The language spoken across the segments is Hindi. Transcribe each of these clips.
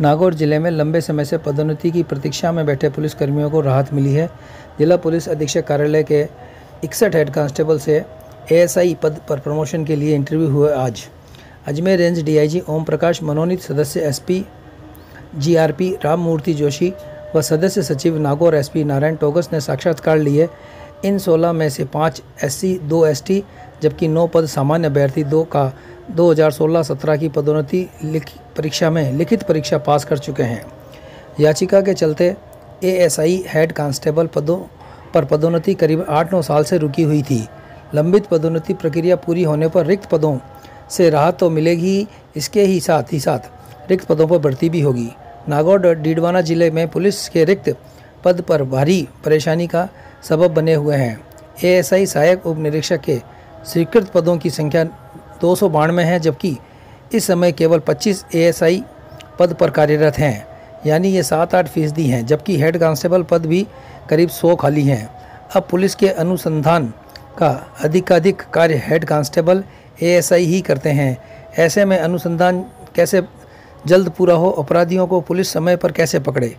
नागौर जिले में लंबे समय से पदोन्नति की प्रतीक्षा में बैठे पुलिसकर्मियों को राहत मिली है। जिला पुलिस अधीक्षक कार्यालय के 61 हेड कांस्टेबल से एएसआई पद पर प्रमोशन के लिए इंटरव्यू हुए। आज अजमेर रेंज डीआईजी ओम प्रकाश, मनोनीत सदस्य एसपी जीआरपी राममूर्ति जोशी व सदस्य सचिव नागौर एसपी नारायण टोगस ने साक्षात्कार लिए। इन 16 में से 5 एससी, 2 एसटी जबकि 9 पद सामान्य अभ्यर्थी 2 का 2016-17 की पदोन्नति लिखित परीक्षा पास कर चुके हैं। याचिका के चलते एएसआई हेड कांस्टेबल पदों पर पदोन्नति करीब 8-9 साल से रुकी हुई थी। लंबित पदोन्नति प्रक्रिया पूरी होने पर रिक्त पदों से राहत तो मिलेगी, इसके ही साथ रिक्त पदों पर भर्ती भी होगी। नागौर डीडवाना जिले में पुलिस के रिक्त पद पर भारी परेशानी का सबब बने हुए हैं। एएसआई सहायक उप निरीक्षक के स्वीकृत पदों की संख्या 292 है, जबकि इस समय केवल 25 एएसआई पद पर कार्यरत हैं, यानी ये 7-8% हैं। जबकि हेड कांस्टेबल पद भी करीब 100 खाली हैं। अब पुलिस के अनुसंधान का अधिकाधिक कार्य हेड कांस्टेबल एएसआई ही करते हैं। ऐसे में अनुसंधान कैसे जल्द पूरा हो, अपराधियों को पुलिस समय पर कैसे पकड़े।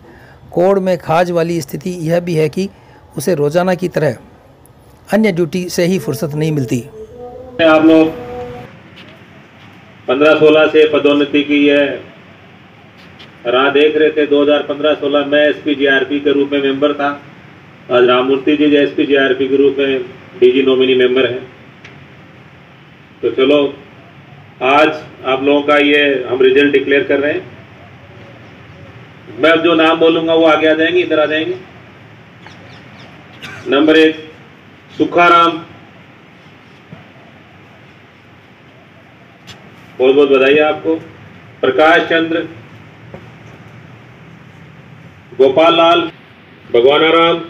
कोड में खाज वाली स्थिति यह भी है कि उसे रोजाना की तरह अन्य ड्यूटी से ही फुर्सत नहीं मिलती। आप लोग 15-16 से पदोन्नति की है राह देख रहे थे। 2015-16 मैं एसपी जीआरपी के रूप में मेंबर था। आज राममूर्ति जी एसपी जीआरपी के रूप में डीजी नॉमिनी मेंबर हैं। तो चलो आज आप लोगों का ये हम रिजल्ट डिक्लेयर कर रहे हैं। मैं अब जो नाम बोलूंगा वो आगे आ जाएंगे, इधर आ जाएंगे। नंबर 1 सुखाराम, बहुत बहुत बधाई आपको। प्रकाश चंद्र, गोपाल लाल, भगवानाराम,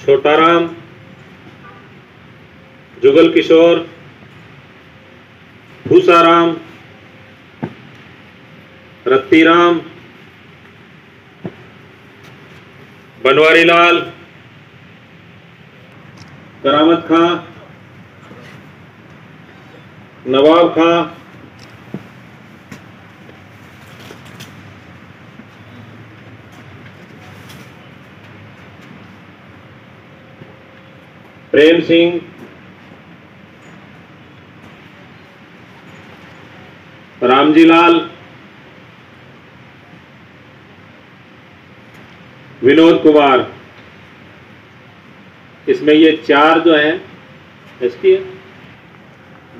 छोटाराम, जुगल किशोर, भूसाराम, रत्तीराम, बनवारी लाल, करामत खां, नवाब खां, प्रेम सिंह, रामजी लाल, विनोद कुमार। इसमें ये 4 जो हैं एसटी है,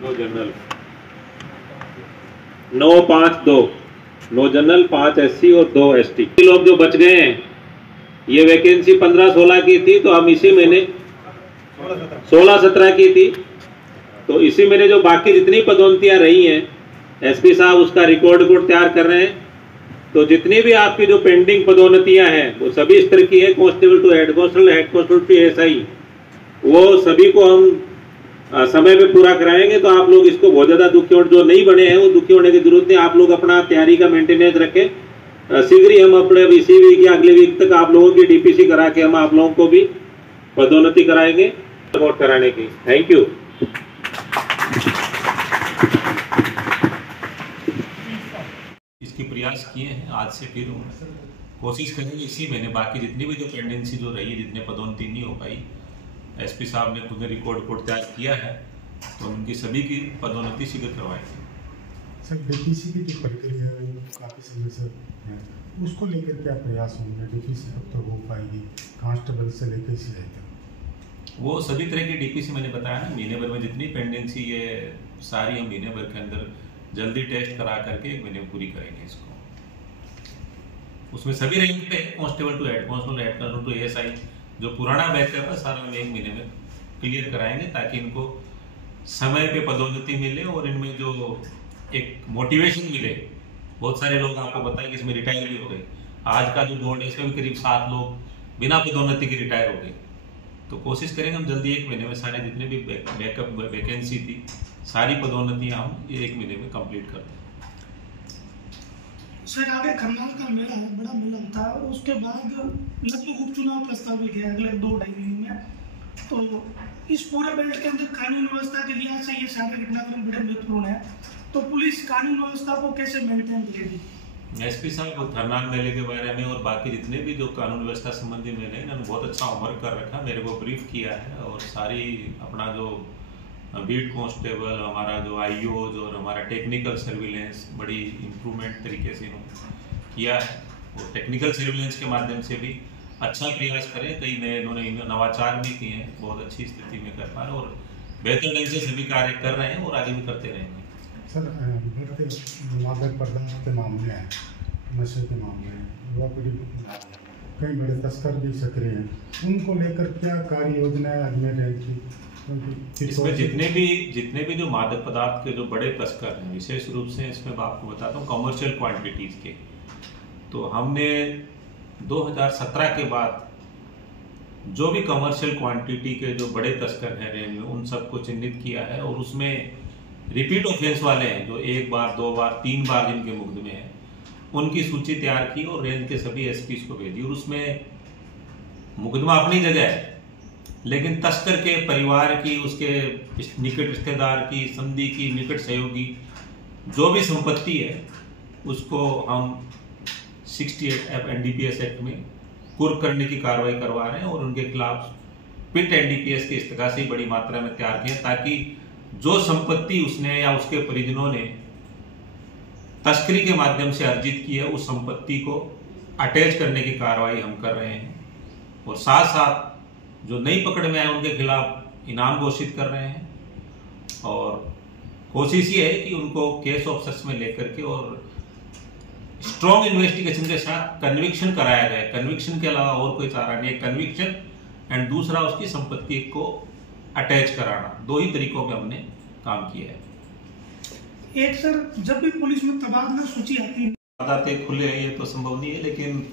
9 जनरल, 9-5-2, 9 जनरल, 5 एससी और 2 एसटी। लोग जो बच गए हैं, ये वैकेंसी 15-16 की थी, तो हम इसी महीने 16-17 की थी, तो इसी महीने जो बाकी जितनी पदोन्नतियां रही हैं, एसपी साहब उसका रिकॉर्ड तैयार कर रहे हैं। तो जितनी भी आपकी जो पेंडिंग पदोन्नतियां हैं वो सभी इस तरह की है, constable to head constable, head constable to ASI, वो सभी को हम समय में पूरा कराएंगे। तो आप लोग इसको बहुत ज्यादा दुखी और जो नहीं बने हैं वो दुखी होने की जरूरत नहीं। आप लोग अपना तैयारी का मेंटेनेंस रखें। शीघ्र ही हम अपने इसी वीक या अगले वीक तक आप लोगों की डीपीसी करा के हम आप लोगों को भी पदोन्नति कराएंगे सपोर्ट कराने की। Thank you. इसके प्रयास किए हैं। आज से फिर कोशिश करेंगे इसी महीने बाकी जितनी भी जो पेंडेंसी जो रही है, जितने पदोन्नति नहीं हो पाई, एसपी साहब ने खुद रिकॉर्ड तैयार किया है, तो उनकी सभी की पदोन्नति शीघ्र करवाएंगे। सर डीपीसी की जो प्रक्रिया है काफ़ी समय से है, उसको लेकर क्या प्रयास होंगे? डीपीसी कब तक हो पाएगी, कांस्टेबल से लेकर सीआई तक? वो सभी तरह की डीपीसी मैंने बताया ना, महीने भर में जितनी पेंडेंसी है सारी हम महीने भर के अंदर जल्दी टेस्ट करा करके 1 महीने में पूरी करेंगे इसको। उसमें सभी रैंक पे constable to head constable to ASI जो पुराना बैकअप है सारा हम 1 महीने में क्लियर कराएंगे, ताकि इनको समय पे पदोन्नति मिले और इनमें जो एक मोटिवेशन मिले। बहुत सारे लोग आपको बताएं कि इसमें रिटायर भी हो गए। आज का जो बोर्ड है इसमें भी करीब 7 लोग बिना पदोन्नति के रिटायर हो गए। तो कोशिश करेंगे हम जल्दी 1 महीने में सारे जितने भी बैकअप वैकेंसी थी सारी पदोन्नतियां हम 1 महीने में कंप्लीट कर दें। सर आगे करनाल का मेला है, बड़ा मेला था, उसके बाद लगभग उपचुनाव प्रस्ताव भी है अगले 2-2.5 महीने में। तो इस पूरे बेल्ट के अंदर कानून व्यवस्था के लिहाज से ये सारे घटनाक्रम बड़े महत्वपूर्ण है। तो पुलिस कानून व्यवस्था को कैसे मेंटेन करेगी? एसपी साहब को धरनान मेले के बारे में और बाकी जितने भी जो कानून व्यवस्था संबंधी मेले हैं इन्होंने बहुत अच्छा होमवर्क कर रखा, मेरे को ब्रीफ किया है और सारी अपना जो बीट कांस्टेबल, हमारा जो आईओज और हमारा टेक्निकल सर्विलेंस बड़ी इम्प्रूवमेंट तरीके से इन्होंने किया है और टेक्निकल सर्विलेंस के माध्यम से भी अच्छा प्रयास करें। कई नए इन्होंने नवाचार भी किए हैं, बहुत अच्छी स्थिति में कर पा रहे हैं और बेहतर ढंग से सभी कार्य कर रहे हैं और आगे भी करते रहेंगे। सर, बढ़ते मादक पदार्थ के मामले हैं, नशे के मामले हैं, युवा पीढ़ी कई बड़े तस्कर भी सक्रिय हैं, उनको लेकर क्या कार्य योजना है अजमेर रेंज की? इसमें जितने भी जो मादक पदार्थ के जो बड़े तस्कर हैं, विशेष रूप से इसमें मैं आपको बताता हूँ कमर्शियल क्वांटिटीज के, तो हमने 2017 के बाद जो भी कमर्शियल क्वांटिटी के जो बड़े तस्कर हैं रेंज में उन सबको चिन्हित किया है और उसमें रिपीट ऑफेंस वाले हैं जो 1 बार 2 बार 3 बार जिनके मुकदमे हैं उनकी सूची तैयार की और रेंज के सभी एसपीज को भेजी और उसमें मुकदमा अपनी जगह है, लेकिन तस्कर के परिवार की, उसके निकट रिश्तेदार की, संधि की, निकट सहयोगी जो भी संपत्ति है उसको हम 68 एनडीपीएस एक्ट में कुर्क करने की कार्रवाई करवा रहे हैं और उनके खिलाफ पिट एनडीपीएस की इस्तगासी बड़ी मात्रा में तैयार की है ताकि जो संपत्ति उसने या उसके परिजनों ने तस्करी के माध्यम से अर्जित की है उस संपत्ति को अटैच करने की कार्रवाई हम कर रहे हैं और साथ साथ जो नई पकड़ में आए उनके खिलाफ इनाम घोषित कर रहे हैं और कोशिश ये है कि उनको केस ऑफिसर्स में लेकर के और स्ट्रॉन्ग इन्वेस्टिगेशन के साथ कन्विक्शन कराया जाए। कन्विक्शन के अलावा और कोई चारा नहीं है, कन्विक्शन एंड दूसरा उसकी संपत्ति को अटैच कराना, 2 ही तरीकों पे हमने काम किया है। एक सर, जब भी पुलिस में तबादला सूची आती है, वारदातें खुले ये तो संभव नहीं है, लेकिन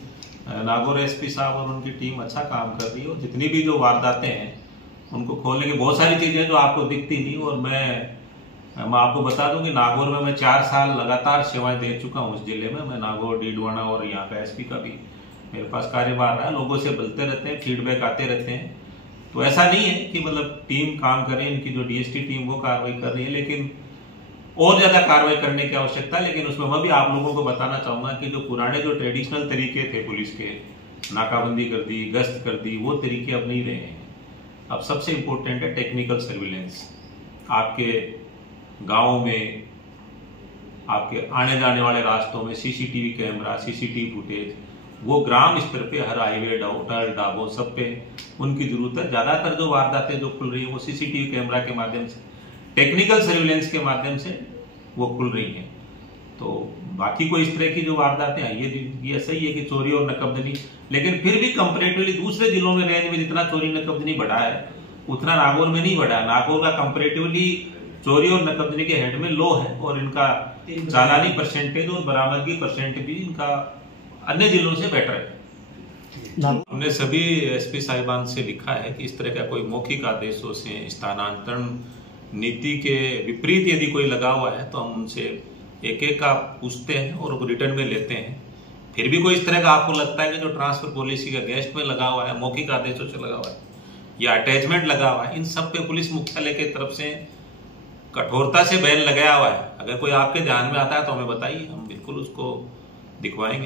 नागौर एसपी साहब और उनकी टीम अच्छा काम कर रही है और जितनी भी जो वारदातें हैं उनको खोलने की बहुत सारी चीजें जो आपको दिखती नहीं और मैं आपको बता दूं कि नागौर में मैं 4 साल लगातार सेवाएं दे चुका हूं इस जिले में। मैं नागौर, डीडवाना और यहाँ का एसपी का भी मेरे पास कार्यभार रहा है, लोगों से मिलते रहते हैं, फीडबैक आते रहते हैं, तो ऐसा नहीं है कि मतलब टीम काम करे, इनकी जो डीएसटी टीम वो कार्रवाई कर रही है, लेकिन और ज्यादा कार्रवाई करने की आवश्यकता। लेकिन उसमें मैं भी आप लोगों को बताना चाहूंगा कि जो पुराने जो ट्रेडिशनल तरीके थे पुलिस के, नाकाबंदी कर दी, गश्त कर दी, वो तरीके अब नहीं रहे हैं। अब सबसे इंपॉर्टेंट है टेक्निकल सर्विलेंस। आपके गाँव में, आपके आने जाने वाले रास्तों में सीसीटीवी कैमरा, सीसीटीवी फुटेज, वो ग्राम स्तर पे हर हाईवे, होटल, ढाबों सब पे उनकी जरूरत है। ज्यादातर जो वारदातें जो खुल रही है वो सीसीटीवी कैमरा के माध्यम से, टेक्निकल सर्विलेंस के माध्यम से वो खुल रही हैं। तो बाकी कोई इस तरह की जो वारदातें हैं ये सही है कि चोरी और नकबदनी, लेकिन फिर भी कंपैरेटिवली दूसरे जिलों में रेंज में जितना चोरी नकबदनी बढ़ा है उतना नागौर में नहीं बढ़ा। नागौर का कंपैरेटिवली चोरी और नकबदनी के हेड में लो है और इनका चालानी परसेंटेज और बरामदगी परसेंट भी इनका अन्य जिलों से बेटर है। हमने सभी एसपी साहिबान से लिखा है कि इस तरह का कोई मौखिक आदेशों से स्थानांतरण नीति के विपरीत यदि कोई लगा हुआ है तो हम उनसे एक एक का पूछते हैं और रिटर्न में लेते हैं। फिर भी कोई इस तरह का आपको लगता है कि जो ट्रांसफर पॉलिसी का गेस्ट में लगा हुआ है, मौखिक आदेशों से लगा हुआ है या अटैचमेंट लगा हुआ है, इन सब पे पुलिस मुख्यालय की तरफ से कठोरता से बैन लगाया हुआ है। अगर कोई आपके ध्यान में आता है तो हमें बताइए, हम बिल्कुल उसको दिखवाएंगे।